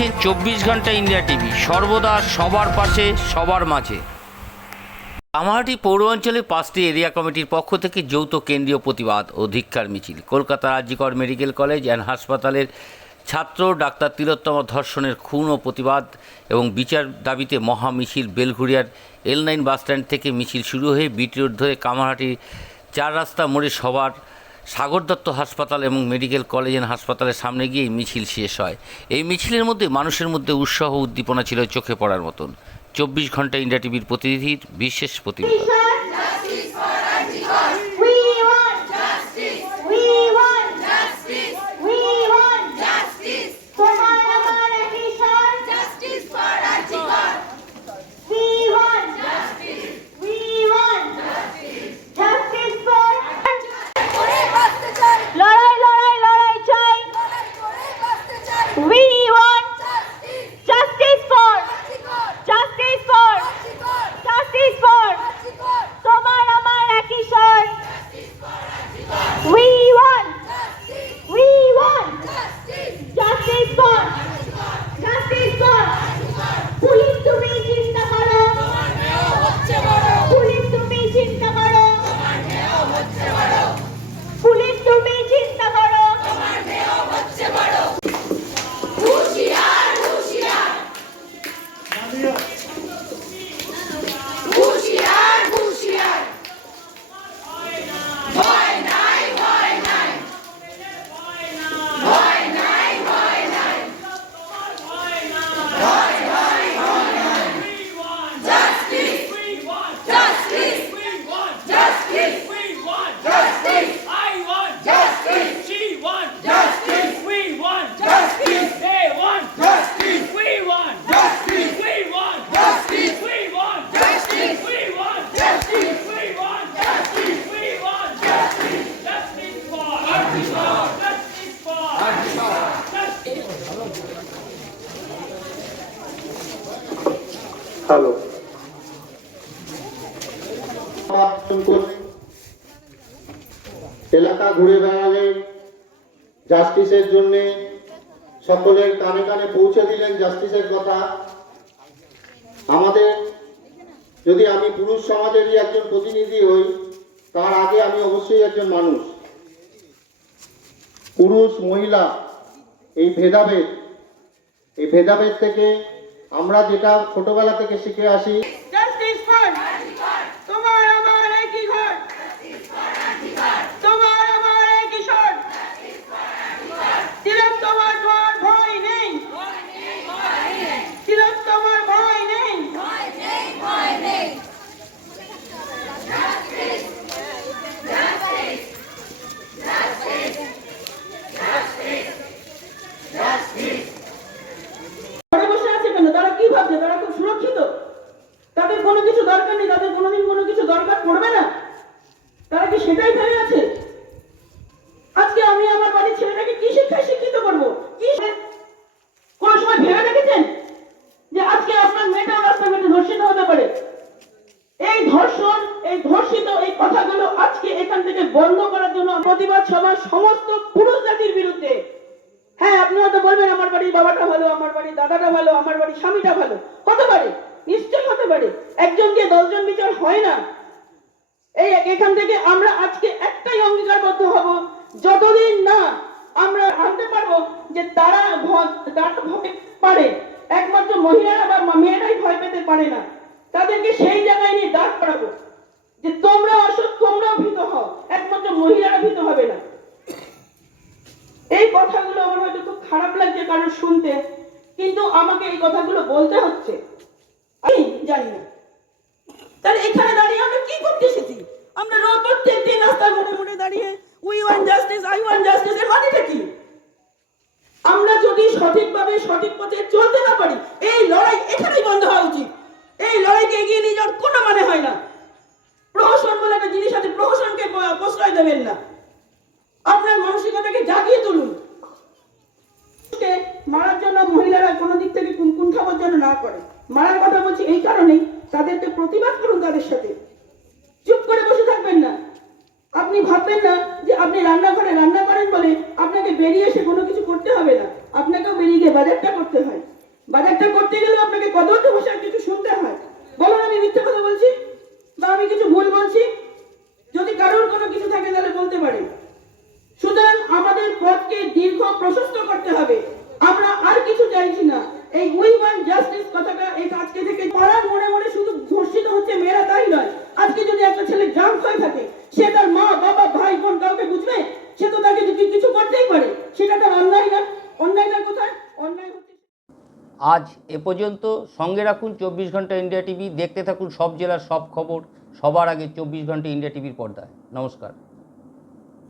দেখছেন চব্বিশ ঘণ্টা ইন্ডিয়া টিভি। সর্বদা সবার পাশে, সবার মাঝে। কামাহাটি পৌর অঞ্চলে পাঁচটি এরিয়া কমিটির পক্ষ থেকে যৌথ কেন্দ্রীয় প্রতিবাদ ও ধিক্ষার মিছিল। কলকাতা রাজ্যকর মেডিকেল কলেজ অ্যান্ড হাসপাতালের ছাত্র ডাক্তার তিলোত্তম ধর্ষণের খুন ও প্রতিবাদ এবং বিচার দাবিতে মহা মিছিল বেলঘুরিয়ার এল নাইন বাসস্ট্যান্ড থেকে মিছিল শুরু হয়ে বিটি রোড ধরে কামারহাটির চার রাস্তা মোড়ে সবার সাগর দত্ত হাসপাতাল এবং মেডিকেল কলেজ অ্যান্ড হাসপাতালের সামনে গিয়ে মিছিল শেষ হয়। এই মিছিলের মধ্যে মানুষের মধ্যে উৎসাহ উদ্দীপনা ছিল চোখে পড়ার মতন। চব্বিশ ঘণ্টা ইন্ডিয়া টিভির প্রতিনিধির বিশেষ প্রতিবেদন। হ্যালো এলাকা ঘুরে বেড়ালেন। জাস্টিসের জন্য সকলের কানে কানে পৌঁছে দিলেন জাস্টিসের কথা। আমাদের, যদি আমি পুরুষ সমাজেরই একজন প্রতিনিধি হই, তার আগে আমি অবশ্যই একজন মানুষ। পুরুষ, মহিলা, এই ভেদাভেদ এই ভেদাভেদ থেকে আমরা যেটা ছোটবেলা থেকে শিখে আসি জাস্টিস ফর তোমার আমার একই ঘর তোমার আমার একই স্বর তিলক তোমার তোমার ভয় নেই তিলক তোমার ভয় নেই ভয় নেই ভয় নেই ঘরে বসে আছে কেন তারা কি ভাবছে তারা খুব সুরক্ষিত তাদের কোনো কিছু দরকার নেই, তাদের কোনোদিন কোনো কিছু দরকার পড়বে না। তারা কি সেটাই ভেবে আছে? আজকে আমি আমার বাড়ির ছেলেটাকে কি শিক্ষায় শিক্ষিত করব? কি কোনো সময় ভেবে দেখেছেন? যে আজকে আপনার মেয়েটাও রাস্তায় মেয়েটা ধর্ষিত হতে পারে। এই ধর্ষণ, এই ধর্ষিত, এই কথাগুলো আজকে এখান থেকে বন্ধ করার জন্য প্রতিবাদ সভা সমস্ত পুরুষ জাতির বিরুদ্ধে। হ্যাঁ আপনি হয়তো বলবেন আমার বাড়ির বাবাটা ভালো, আমার বাড়ির দাদাটা ভালো, আমার বাড়ির স্বামীটা ভালো। হতে পারে। নিশ্চয় হতে পারে। একজন একজনকে দশজন বিচার হয় না। এই এখান থেকে আমরা আজকে একটাই অঙ্গীকারবদ্ধ হব, যতদিন না আমরা আনতে পারব যে তারা তারা ভয় পারে। একমাত্র মহিলারা বা মেয়েরাই ভয় পেতে পারে না। তাদেরকে সেই জায়গায় নিয়ে দাঁড় করাবো যে তোমরা অসৎ, তোমরাও ভীত হও। একমাত্র মহিলারা ভীত হবে না। এই কথাগুলো আমার হয়তো খুব খারাপ লাগছে কারণ শুনতে, কিন্তু আমাকে এই কথাগুলো বলতে হচ্ছে। জানি না। তাহলে এখানে দাঁড়িয়ে আমরা কি করতে এসেছি? আমরা রোজ প্রত্যেক দিন রাস্তার মোড়ে মোড়ে দাঁড়িয়ে we want justice I want justice এর মানেটা কি? আমরা যদি সঠিকভাবে সঠিক পথে চলতে না পারি, এই লড়াই এখানেই বন্ধ হওয়া উচিত। এই লড়াইকে এগিয়ে নিয়ে যাওয়ার কোনো মানে হয় না। প্রহসন বলে একটা জিনিস আছে, প্রহসনকে প্রশ্রয় দেবেন না। আপনার মানসিকতাকে জাগিয়ে তুলুন। মারার জন্য মহিলারা কোনো দিক থেকে কুন- কুণ্ঠাবোধ যেন না করে মারার কথা বলছি এই কারণেই তাদেরকে প্রতিবাদ করুন তাদের সাথে। চুপ করে বসে থাকবেন না। আপনি ভাববেন না যে আপনি রান্নাঘরে রান্না করেন বলে আপনাকে বেরিয়ে এসে কোনো কিছু করতে হবে না। আপনাকেও বেরিয়ে গিয়ে বাজারটা করতে হয়। বাজারটা করতে গেলে আপনাকে কদর্য ভাষায় কিছু শুনতে হয়। বলুন আমি মিথ্যে কথা বলছি? বা আমি কিছু ভুল বলছি যদি কারোর কোনো কিছু থাকে তাহলে বলতে পারেন সুতরাং আমাদের পথকে দীর্ঘ প্রশস্ত করতে হবে আমরা আর কিছু চাইছি না এই উই ওয়ান জাস্টিস কথাটা এই আজকে থেকে পাড়ার মনে মনে শুধু ধর্ষিত হচ্ছে মেয়েরা তাই নয় আজকে যদি একটা ছেলে জাম হয়ে থাকে। সে তার মা, বাবা, ভাই, বোন কাউকে বুঝবে? সে তো তাকে কিছু করতেই পারে, সেটা তার অন্যায় না। অন্যায় না কোথায়? অন্যায় আজ এ পর্যন্ত সঙ্গে রাখুন চব্বিশ ঘণ্টা ইন্ডিয়া টিভি। দেখতে থাকুন সব জেলার সব খবর। সবার আগে চব্বিশ ঘণ্টা ইন্ডিয়া টিভির পর্দায়। নমস্কার।